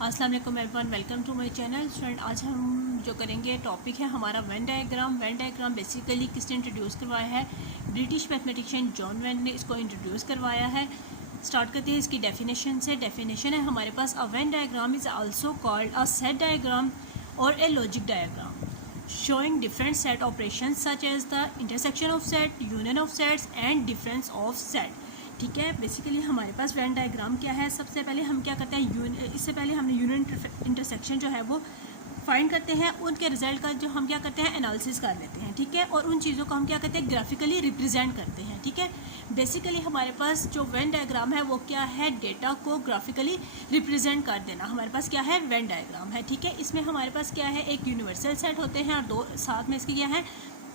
अस्सलाम वालेकुम everyone, welcome to my channel. Student, आज हम जो करेंगे टॉपिक है हमारा Venn diagram. Venn diagram basically किसने इंट्रोड्यूस करवाया है? ब्रिटिश मैथमेटिशियन जॉन वेन ने इसको इंट्रोड्यूस करवाया है। स्टार्ट करते हैं इसकी डेफिनेशन से। डेफिनेशन है हमारे पास, a Venn diagram is also called a set diagram और a logic diagram showing different set operations such as the intersection of set, union of sets and difference of set। ठीक है, basically हमारे पास Venn diagram क्या है? सबसे पहले हम क्या करते हैं, इससे पहले हमने यूनियन इंटरसेक्शन जो है वो फाइंड करते हैं, उनके रिजल्ट का जो हम क्या करते हैं एनालिसिस कर लेते हैं। ठीक है, और उन चीज़ों को हम क्या करते हैं ग्राफिकली रिप्रेजेंट करते हैं। ठीक है, बेसिकली हमारे पास जो वेन डायग्राम है वो क्या है? डेटा को ग्राफिकली रिप्रेजेंट कर देना हमारे पास क्या है? वेन डायग्राम है। ठीक है, इसमें हमारे पास क्या है? एक यूनिवर्सल सेट होते हैं और दो साथ में इसके क्या है?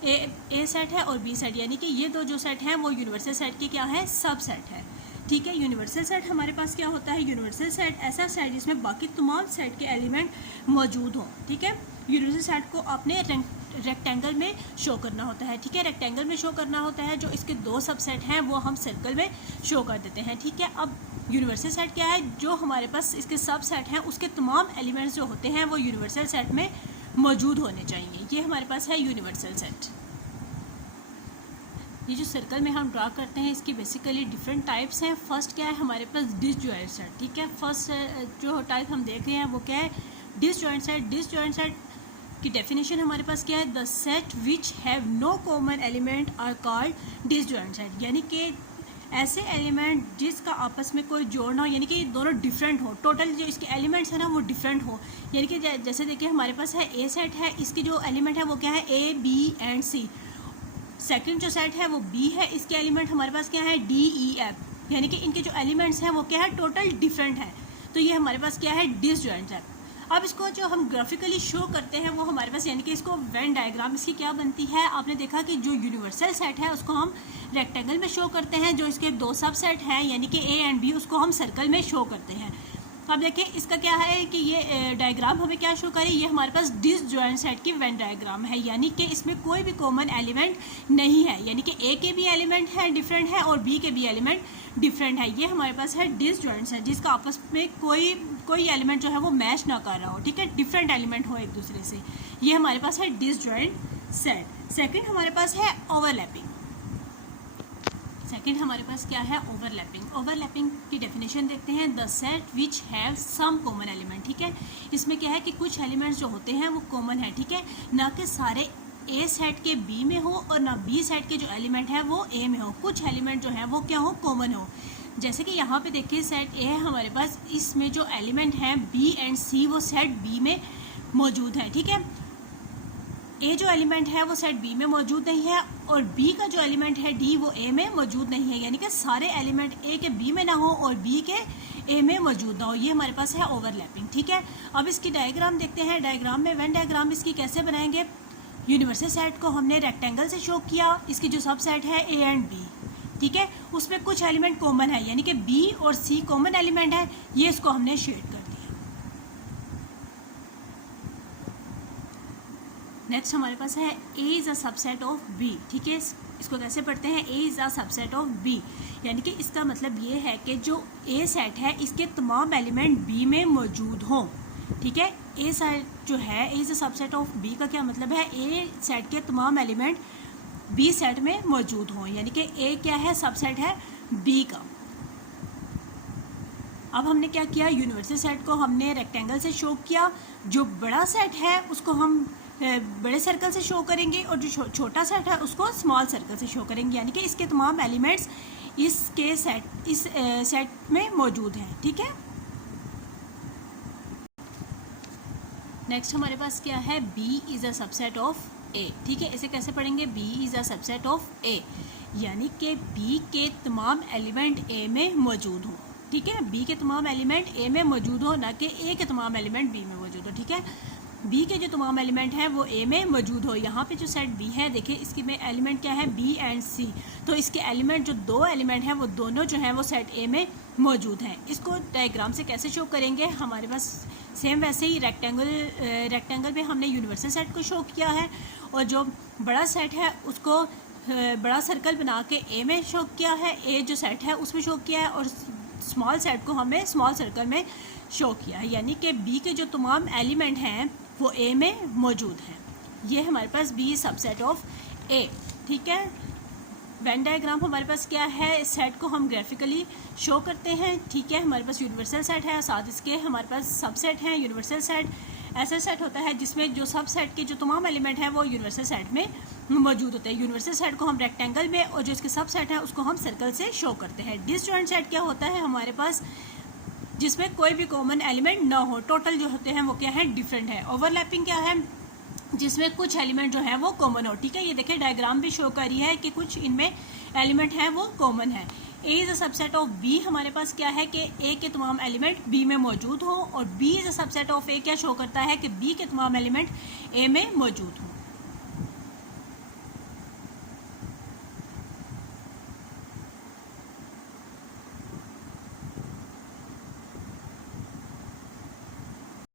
ए सेट है और बी सेट, यानी कि ये दो जो सेट हैं वो यूनिवर्सल सेट की क्या है? सब सेट है। ठीक है, यूनिवर्सल सेट हमारे पास क्या होता है? यूनिवर्सल सेट ऐसा सेट जिसमें बाकी तमाम सेट के एलिमेंट मौजूद हों। ठीक है, यूनिवर्सल सेट को आपने रेक्टेंगल में शो करना होता है। ठीक है, रेक्टेंगल में शो करना होता है। जो इसके दो सबसेट हैं वो हम सर्कल में शो कर देते हैं। ठीक है, अब यूनिवर्सल सेट क्या है? जो हमारे पास इसके सब सेट हैं उसके तमाम एलिमेंट्स जो होते हैं वो यूनिवर्सल सेट में मौजूद होने चाहिए। ये हमारे पास है यूनिवर्सल सेट। ये जो सर्कल में हम ड्रा करते हैं इसकी बेसिकली डिफरेंट टाइप्स हैं। फर्स्ट क्या है हमारे पास? Disjoint set. ठीक है, फर्स्ट जो टाइप हम देख रहे हैं वो क्या है? Disjoint set. डिसजॉइंट सेट की डेफिनेशन हमारे पास क्या है? The set which have no common element are called disjoint set, यानी कि ऐसे एलिमेंट जिसका आपस में कोई जोड़ ना हो, यानी कि दोनों डिफरेंट हो। टोटल जो इसके एलिमेंट्स हैं ना वो डिफरेंट हो, यानी कि जैसे देखिए हमारे पास है ए सेट है, इसके जो एलिमेंट है वो क्या है? A B and C. Second जो सेट है वो बी है, इसके एलिमेंट हमारे पास क्या है? डी ई एफ, यानी कि इनके जो एलिमेंट्स हैं वो क्या है? टोटल डिफरेंट है। तो ये हमारे पास क्या है? Disjoint set. अब इसको जो हम ग्राफिकली शो करते हैं वो हमारे पास, यानी कि इसको वेन डायग्राम इसकी क्या बनती है? आपने देखा कि जो यूनिवर्सल सेट है उसको हम रेक्टेंगल में शो करते हैं, जो इसके दो सब सेट हैं यानी कि ए एंड बी उसको हम सर्कल में शो करते हैं। अब देखिए इसका क्या है कि ये डायग्राम हमें क्या शो करे? ये हमारे पास डिसजॉइंट सेट की वेन डायग्राम है, यानी कि इसमें कोई भी कॉमन एलिमेंट नहीं है, यानी कि ए के भी एलिमेंट है डिफरेंट है और बी के भी एलिमेंट डिफरेंट है। ये हमारे पास है डिसजॉइंट सेट, जिसका आपस में कोई एलिमेंट जो है वो मैच ना कर रहा हो। ठीक है, डिफरेंट एलिमेंट हो एक दूसरे से, ये हमारे पास है डिसजॉइंट सेट। सेकेंड हमारे पास है ओवरलैपिंग। सेकेंड हमारे पास क्या है? ओवरलैपिंग। ओवरलैपिंग की डेफिनेशन देखते हैं। The set which have some common element. ठीक है, इसमें क्या है कि कुछ एलिमेंट्स जो होते हैं वो कॉमन है। ठीक है, ना कि सारे ए सेट के बी में हो और ना बी सेट के जो एलिमेंट है वो ए में हो। कुछ एलिमेंट जो है वो क्या हो? कॉमन हो। जैसे कि यहाँ पे देखिए सेट ए है हमारे पास, इसमें जो एलिमेंट हैं बी एंड सी वो सेट बी में मौजूद है। ठीक है, ए जो एलिमेंट है वो सेट बी में मौजूद नहीं है और बी का जो एलिमेंट है डी वो ए में मौजूद नहीं है, यानी कि सारे एलिमेंट ए के बी में ना हो और बी के ए में मौजूद ना हो। ये हमारे पास है ओवरलैपिंग। ठीक है, अब इसकी डायग्राम देखते हैं। डायग्राम में वेन डायग्राम इसकी कैसे बनाएंगे? यूनिवर्सल सेट को हमने रेक्टेंगल से शो किया, इसकी जो सब सेट है ए एंड बी। ठीक है, उसमें कुछ एलिमेंट कॉमन है, यानी कि बी और सी कॉमन एलिमेंट है, ये इसको हमने शेड कर दिया। नेक्स्ट हमारे पास है A is a subset of B. ठीक है, इसको कैसे पढ़ते हैं? A is a subset of B, यानी कि इसका मतलब ये है कि जो ए सेट है इसके तमाम एलिमेंट बी में मौजूद हों। ठीक है, ए सेट जो है A is a subset of B का क्या मतलब है? ए सेट के तमाम एलिमेंट बी सेट में मौजूद हों, यानी कि ए क्या है? सबसेट है बी का। अब हमने क्या किया? यूनिवर्सल सेट को हमने रेक्टेंगल से शो किया, जो बड़ा सेट है उसको हम बड़े सर्कल से शो करेंगे और जो छोटा सेट है उसको स्मॉल सर्कल से शो करेंगे, यानी कि इसके तमाम एलिमेंट्स इस सेट में मौजूद हैं। ठीक है, नेक्स्ट हमारे पास क्या है? B is a subset of A. ठीक है, इसे कैसे पढ़ेंगे? B is a subset of A, यानी कि बी के तमाम एलिमेंट ए में मौजूद हों। ठीक है, बी के तमाम एलिमेंट ए में मौजूद हो, ना कि ए के तमाम एलिमेंट बी में मौजूद हो। ठीक है, बी के जो तमाम एलिमेंट हैं वो ए में मौजूद हो। यहाँ पे जो सेट बी है देखिए इसकी में एलिमेंट क्या है? बी एंड सी। तो इसके एलिमेंट जो दो एलिमेंट हैं वो दोनों जो हैं वो सेट ए में मौजूद हैं। इसको डायग्राम से कैसे शो करेंगे? हमारे पास सेम वैसे ही रेक्टेंगल में हमने यूनिवर्सल सेट को शो किया है और जो बड़ा सेट है उसको बड़ा सर्कल बना के ए में शो किया है, ए जो सेट है उसमें शो किया है और स्मॉल सेट को हमें स्मॉल सर्कल में शो किया है, यानी कि बी के जो तमाम एलिमेंट हैं वो ए में मौजूद हैं। ये हमारे पास बी सबसेट ऑफ ए। ठीक है, वेन डायग्राम हमारे पास क्या है, सेट को हम ग्राफिकली शो करते हैं। ठीक है, हमारे पास यूनिवर्सल सेट है, साथ इसके हमारे पास सबसेट हैं। यूनिवर्सल सेट ऐसा सेट होता है जिसमें जो सब सेट के जो तमाम एलिमेंट हैं वो यूनिवर्सल सेट में मौजूद होते हैं। यूनिवर्सल सेट को हम रेक्टेंगल में और जो इसके सब सेट हैं उसको हम सर्कल से शो करते हैं। डिसजॉइंट सेट क्या होता है हमारे पास, जिसमें कोई भी कॉमन एलिमेंट ना हो, टोटल जो होते हैं वो क्या है, डिफरेंट है। ओवरलैपिंग क्या है, जिसमें कुछ एलिमेंट जो है वो कॉमन हो। ठीक है, ये देखिए डायग्राम भी शो कर रही है कि कुछ इनमें एलिमेंट हैं वो कॉमन है। A is a subset of B, हमारे पास क्या है कि ए के तमाम एलिमेंट बी में मौजूद हो, और B is a subset of A क्या शो करता है कि बी के तमाम एलिमेंट ए में मौजूद हो।